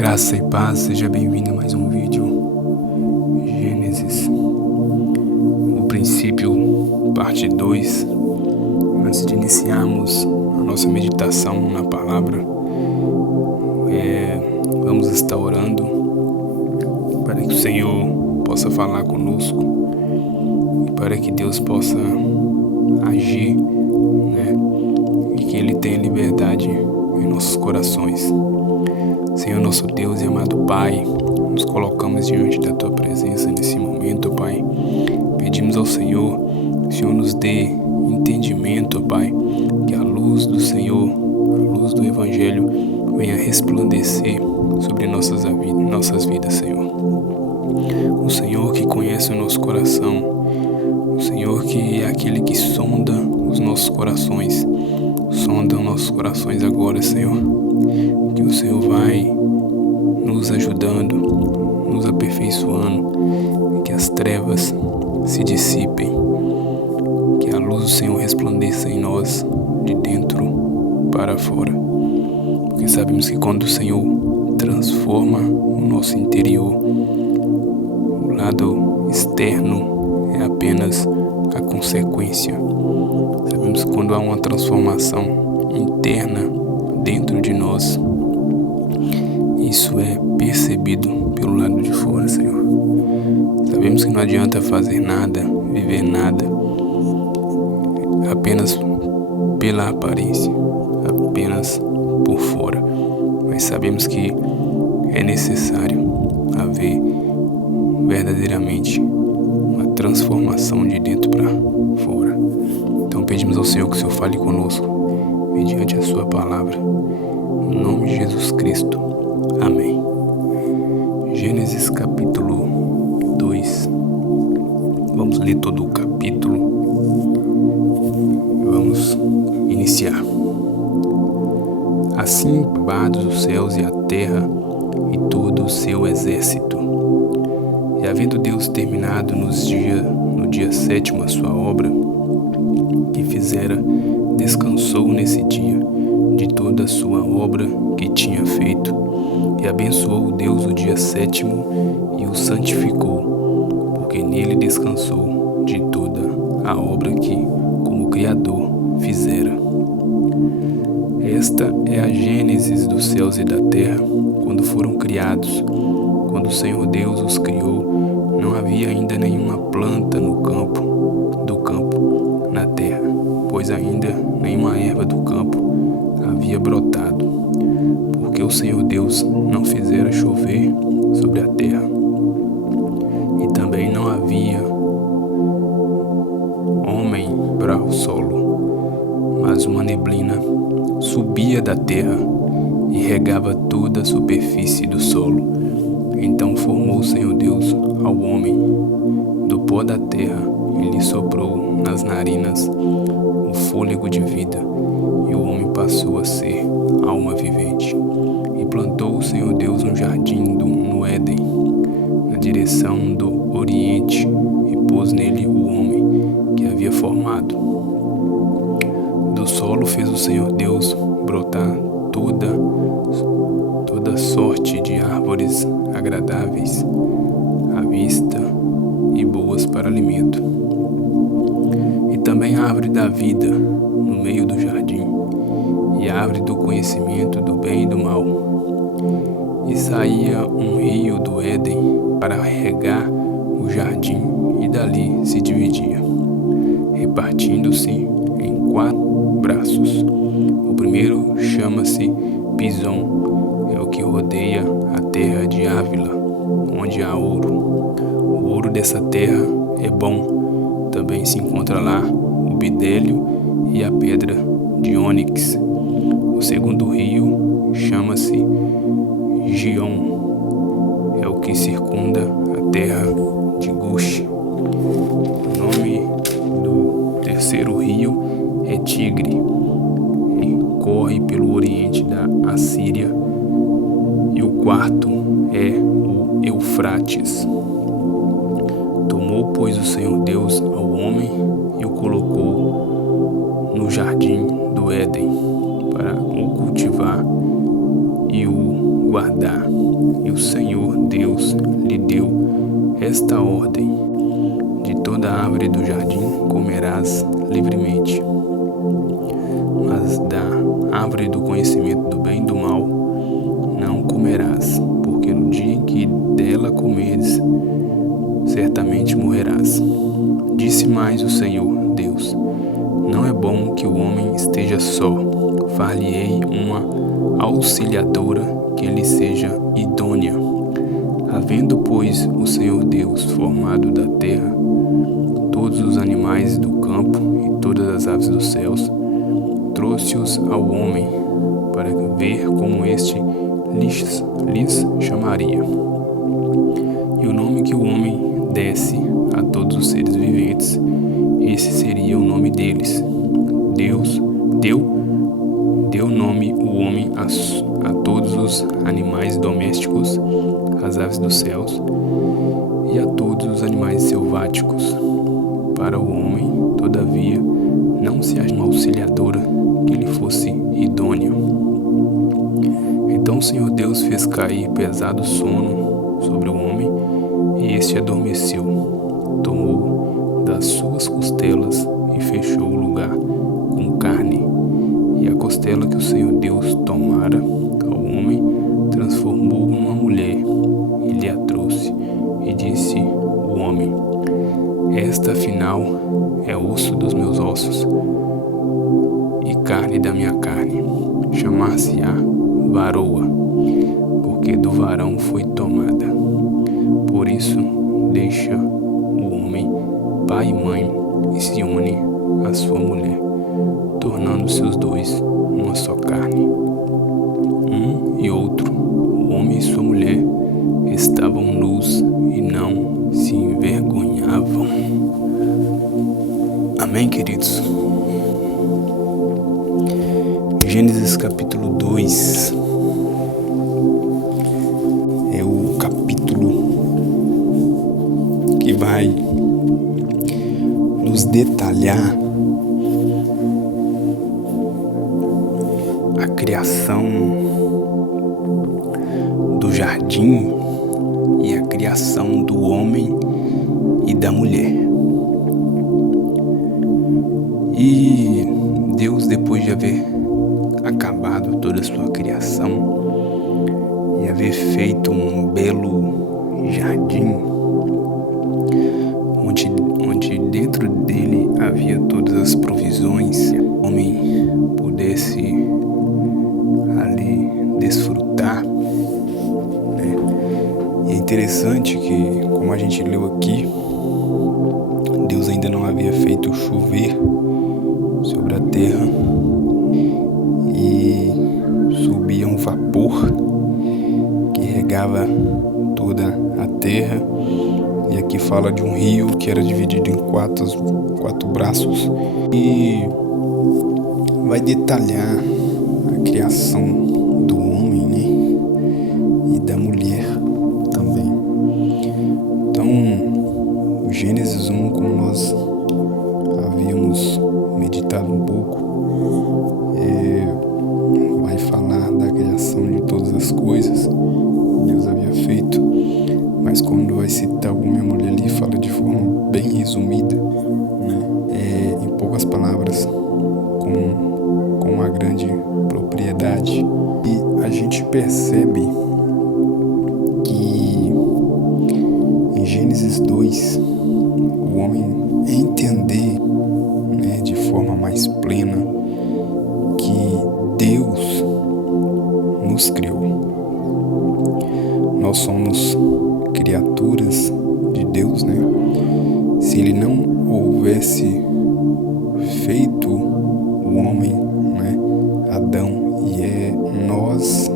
Graça e paz, seja bem-vindo a mais um vídeo. Gênesis, o princípio, parte 2. Antes de iniciarmos a nossa meditação na palavra, vamos estar orando para que o Senhor possa falar conosco e para que Deus possa agir, e que Ele tenha liberdade em nossos corações. Senhor, nosso Deus e amado Pai, nos colocamos diante da Tua presença nesse momento, Pai. Pedimos ao Senhor que o Senhor nos dê entendimento, Pai, que a luz do Senhor, a luz do Evangelho, venha resplandecer sobre nossas vidas, Senhor. O Senhor que conhece o nosso coração, o Senhor que é aquele que sonda os nossos corações, sonda os nossos corações agora, Senhor. Que o Senhor vai nos ajudando, nos aperfeiçoando, que as trevas se dissipem, que a luz do Senhor resplandeça em nós, de dentro para fora. Porque sabemos que quando o Senhor transforma o nosso interior, o lado externo é apenas a consequência. Sabemos que quando há uma transformação interna dentro de nós, isso é percebido pelo lado de fora, Senhor. Sabemos que não adianta fazer nada, viver nada, apenas pela aparência, apenas por fora. Mas sabemos que é necessário haver verdadeiramente uma transformação de dentro para fora. Então pedimos ao Senhor que o Senhor fale conosco mediante a sua palavra. Em nome de Jesus Cristo. Amém. Gênesis capítulo 2. Vamos ler todo o capítulo. Vamos iniciar. Assim acabados os céus e a terra e todo o seu exército. E havendo Deus terminado no dia 7º a sua obra que fizera, descansou nesse dia de toda a sua obra que tinha feito, e abençoou Deus o dia 7º e o santificou, porque nele descansou de toda a obra que, como Criador, fizera. Esta é a gênese dos céus e da terra, quando foram criados. Quando o Senhor Deus os criou, não havia ainda nenhuma planta do campo, na terra, pois ainda nenhuma erva do campo havia brotado, porque o Senhor Deus não fizera chover sobre a terra, e também não havia homem para o solo, mas uma neblina subia da terra e regava toda a superfície do solo. Então formou o Senhor Deus ao homem do pó da terra e lhe soprou nas narinas o fôlego de vida, e o homem passou a ser alma vivente. E plantou o Senhor Deus um jardim no Éden, na direção do oriente, e pôs nele o homem que havia formado. Do solo fez o Senhor Deus brotar toda sorte de árvores agradáveis à vista e boas para alimento. E também a árvore da vida no meio do jardim, e a árvore do conhecimento do bem e do mal. E saía um rio do Éden para regar o jardim, e dali se dividia, repartindo-se em 4 braços. O primeiro chama-se Pison, é o que rodeia a terra de Ávila, onde há ouro. O ouro dessa terra é bom. Também se encontra lá o bidélio e a pedra de ônix. O segundo rio chama-se Gion, é o que circunda a terra de Gush. O nome do terceiro rio é Tigre, e corre pelo oriente da Assíria. E o quarto é o Eufrates. Tomou, pois, o Senhor Deus ao homem e o colocou no jardim do Éden para o cultivar e o guardar. E o Senhor Deus lhe deu esta ordem: de toda árvore do jardim comerás livremente, mas da árvore do conhecimento do bem e do mal não comerás, porque no dia em que dela comeres, certamente morrerás. Disse mais o Senhor Deus: não é bom que o homem esteja só. Far-lhe-ei uma auxiliadora que lhe seja idônea. Havendo, pois, o Senhor Deus formado da terra todos os animais do campo e todas as aves dos céus, trouxe-os ao homem para ver como este lhes chamaria. E o nome que o homem desse a todos os seres viventes, esse seria o nome deles. Deus deu nome o homem a todos os animais domésticos, às aves dos céus e a todos os animais selváticos. Para o homem, todavia, não se acha uma auxiliadora que lhe fosse idônea. Então o Senhor Deus fez cair pesado sono sobre o homem, e este adormeceu. Tomou das suas costelas e fechou o lugar com carne. E a costela que o Senhor Deus tomara ao homem, transformou numa mulher, e lhe a trouxe. E disse o homem: esta afinal é osso dos meus ossos e carne da minha carne. Chamar-se-á varoa, porque do varão foi tomada. Por isso deixa o homem pai e mãe e se une à sua mulher, tornando-se os dois uma só carne. Um e outro, o homem e sua mulher, estavam nus e não se envergonhavam. Amém, queridos? Gênesis capítulo 2 é o capítulo que vai nos detalhar a criação do jardim e a criação do homem e da mulher. E Deus, depois de haver acabado toda a sua criação e haver feito um belo jardim, onde dentro dele havia todas as provisões, que o homem pudesse ali desfrutar, né? E é interessante que, como a gente leu aqui, Deus ainda não havia feito chover sobre a terra e subia um vapor que regava toda a terra. E aqui fala de um rio que era dividido em quatro braços e vai detalhar a criação do homem, né? E da mulher também. Então, o Gênesis 1, como nós havíamos meditado um pouco, vai falar da criação de todas as coisas que Deus havia feito, mas quando vai citar o homem e a mulher ali, fala de forma bem resumida, né? Em poucas palavras, com uma grande propriedade. E a gente percebe que em Gênesis 2, o homem entender, né, de forma mais plena que Deus nos criou. Nós somos criaturas de Deus, né? Se Ele não houvesse feito o homem, né, Adão e nós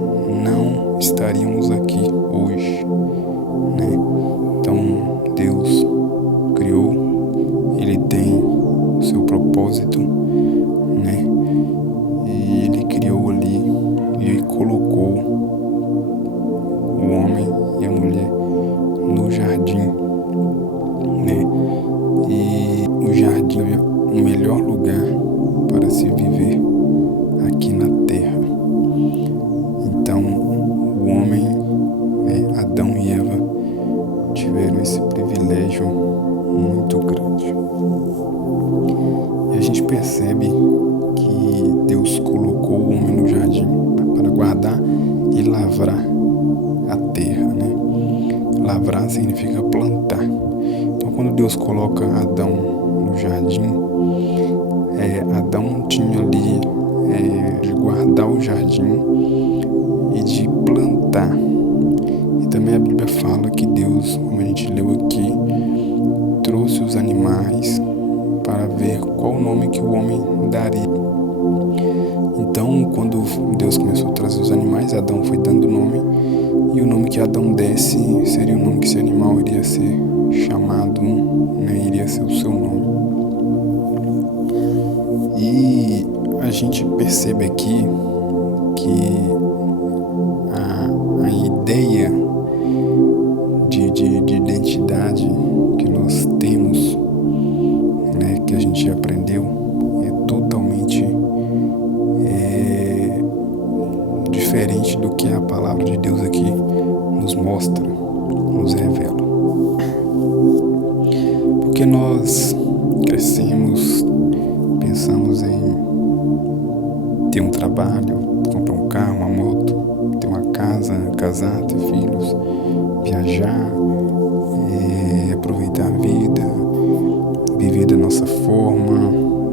não estaríamos aqui hoje, né? Então Deus criou, Ele tem o seu propósito, né? E Ele criou ali e colocou o homem e a mulher no jardim, né? E o jardim é o melhor lugar para se viver aqui na terra. Então, o homem esse privilégio muito grande. E a gente percebe que Deus colocou o homem no jardim para guardar e lavrar a terra, né? Lavrar significa plantar. Então, quando Deus coloca Adão no jardim, Adão tinha ali de guardar o jardim e de plantar. E também a Bíblia fala que Deus, como a gente leu aqui, trouxe os animais para ver qual o nome que o homem daria. Então, quando Deus começou a trazer os animais, Adão foi dando nome, e o nome que Adão desse seria o nome que esse animal iria ser chamado, né? Iria ser o seu nome. E a gente percebe aqui que a ideia de identidade que nós temos, né, que a gente aprendeu, é totalmente diferente do que a palavra de Deus aqui nos mostra, nos revela. Porque nós crescemos, pensamos em ter um trabalho, comprar um carro, uma moto, ter uma casa, casar, ter filhos, viajar, aproveitar a vida, viver da nossa forma,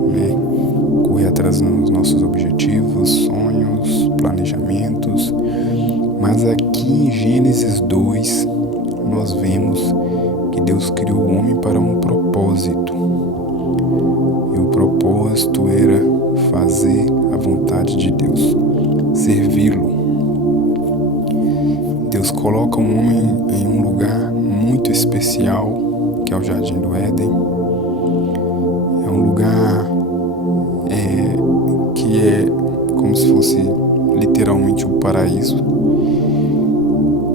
né? Correr atrás dos nossos objetivos, sonhos, planejamentos. Mas aqui em Gênesis 2, nós vemos que Deus criou o homem para um propósito. E o propósito era fazer a vontade de Deus, servi-lo. Deus coloca o homem em um lugar muito especial, que é o Jardim do Éden. É um lugar que é como se fosse literalmente o paraíso.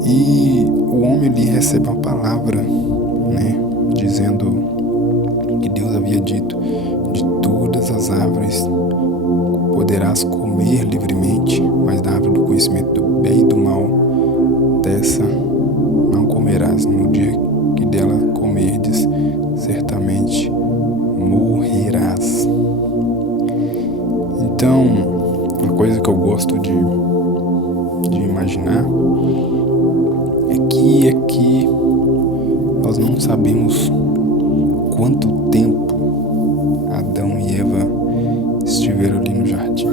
E o homem ali recebe uma palavra, né, dizendo que Deus havia dito: de todas as árvores poderás comer livremente, mas da árvore do conhecimento do bem e do mal, dessa não comerás. No dia que dela comerdes, certamente morrerás. Então, uma coisa que eu gosto de imaginar é que aqui nós não sabemos quanto tempo Adão e Eva estiveram ali no jardim.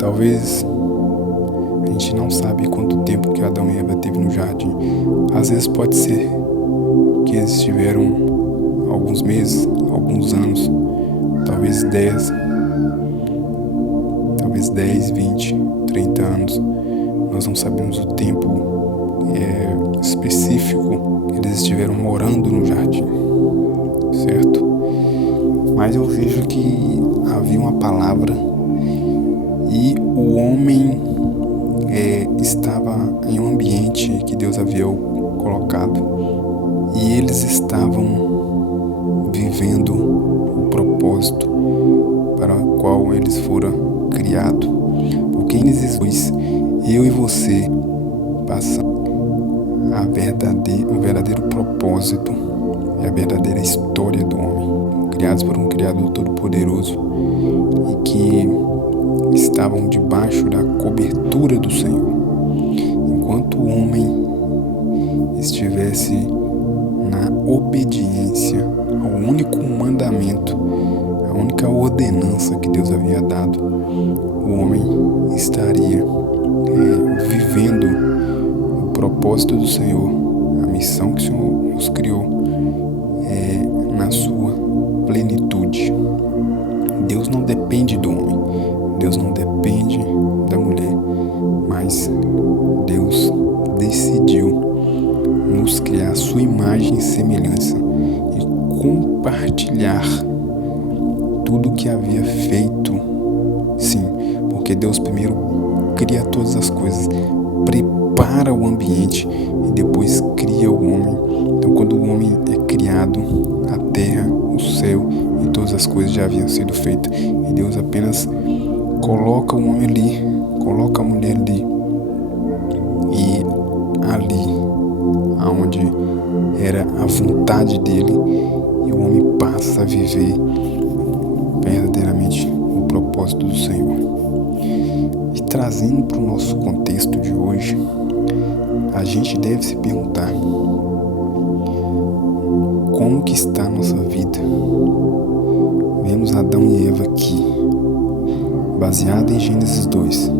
Talvez a gente não sabe quanto tempo que Adão e Eva teve no jardim. Às vezes pode ser que eles estiveram alguns meses, alguns anos, talvez 10, 20, 30 anos. Nós não sabemos o tempo específico que eles estiveram morando no jardim, certo? Mas eu vejo que havia uma palavra e o homem estava em um ambiente que Deus havia colocado, e eles estavam vivendo o propósito para o qual eles foram criados. Porque em Gênesis 2, eu e você passamos o verdadeiro propósito e a verdadeira história do homem, criados por um Criador todo-poderoso e que estavam debaixo da cobertura do Senhor. Enquanto o homem estivesse na obediência ao único mandamento, a única ordenança que Deus havia dado, o homem estaria vivendo o propósito do Senhor, a missão que o Senhor nos criou, na sua plenitude. Deus não depende do homem, Deus não depende da mulher, mas Deus decidiu nos criar a sua imagem e semelhança e compartilhar tudo que havia feito. Sim, porque Deus primeiro cria todas as coisas, prepara o ambiente e depois cria o homem. Então, quando o homem é criado, a terra, o céu e todas as coisas já haviam sido feitas, e Deus apenas coloca o homem ali, coloca a mulher ali, e ali onde era a vontade dele, e o homem passa a viver verdadeiramente o propósito do Senhor. E trazendo para o nosso contexto de hoje, a gente deve se perguntar: como que está a nossa vida? Vemos Adão e Eva aqui, baseado em Gênesis 2,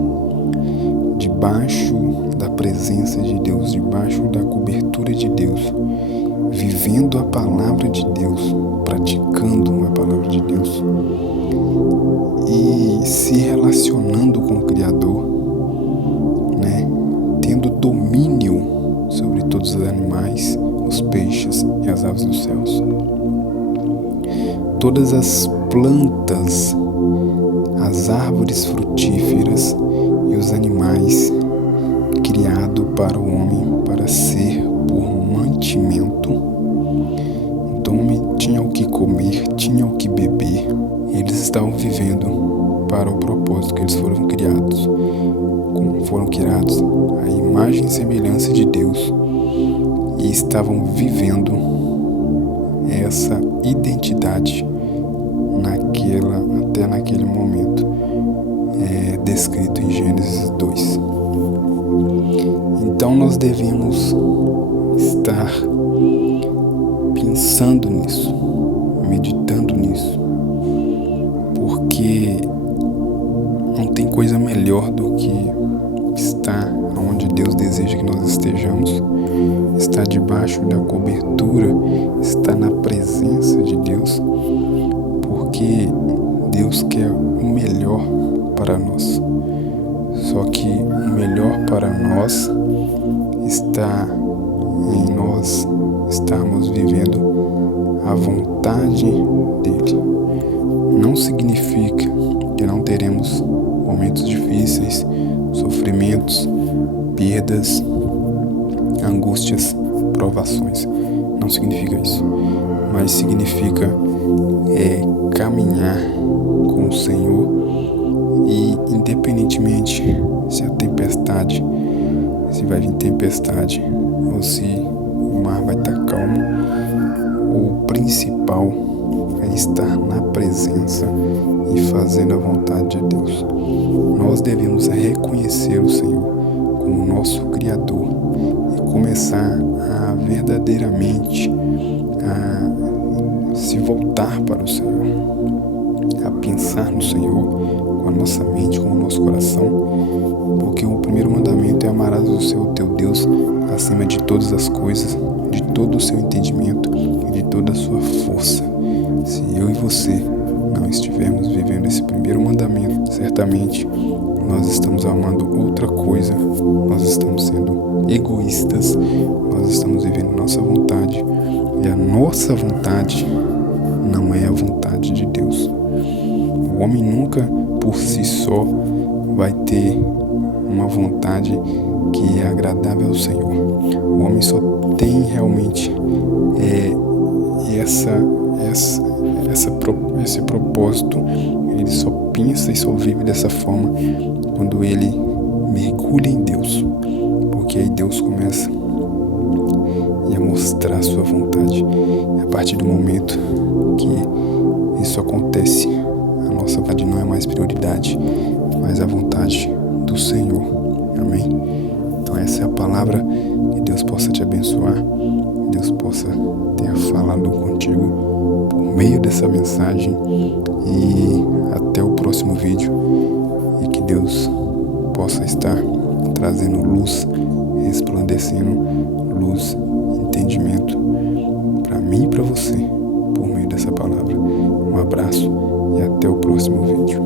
debaixo da presença de Deus, debaixo da cobertura de Deus, vivendo a palavra de Deus, praticando a palavra de Deus e se relacionando com o Criador, né? Tendo domínio sobre todos os animais, os peixes e as aves dos céus. Todas as plantas, as árvores frutíferas e os animais criados para o homem para ser por mantimento. Então o homem tinha o que comer, tinha o que beber. Eles estavam vivendo para o propósito que eles foram criados. Como foram criados a imagem e semelhança de Deus, e estavam vivendo essa identidade até naquele momento descrito em Gênesis 2. Então nós devemos estar pensando nisso, meditando nisso, porque não tem coisa melhor do que estar onde Deus deseja que nós estejamos, estar debaixo da cobertura, estar na presença de Deus, porque Deus quer o melhor para nós. Só que o melhor para nós está em nós estarmos vivendo a vontade dele. Não significa que não teremos momentos difíceis, sofrimentos, perdas, angústias, provações. Não significa isso, mas significa caminhar com o Senhor, e independentemente se vai vir tempestade ou se o mar vai estar calmo, o principal é estar na presença e fazendo a vontade de Deus. Nós devemos reconhecer o Senhor como nosso Criador e começar a verdadeiramente se voltar para o Senhor, a pensar no Senhor com a nossa mente, com o nosso coração, porque o primeiro mandamento é: amarás o Senhor teu Deus acima de todas as coisas, de todo o seu entendimento e de toda a sua força. Se eu e você não estivermos vivendo esse primeiro mandamento, certamente nós estamos amando outra coisa, nós estamos sendo egoístas, nós estamos vivendo nossa vontade, e a nossa vontade não é a vontade de Deus. O homem nunca por si só vai ter uma vontade que é agradável ao Senhor. O homem só tem realmente esse propósito. Ele só pensa e só vive dessa forma quando ele mergulha em Deus, porque aí Deus começa a mostrar a sua vontade. E a partir do momento que isso acontece, a nossa vontade não é mais prioridade, mas a vontade do Senhor. Amém? Então essa é a palavra. Que Deus possa te abençoar, que Deus possa ter falado contigo por meio dessa mensagem, e até o próximo vídeo, e que Deus possa estar trazendo luz, resplandecendo luz, entendimento para mim e para você por meio dessa palavra. Um abraço e até o próximo vídeo.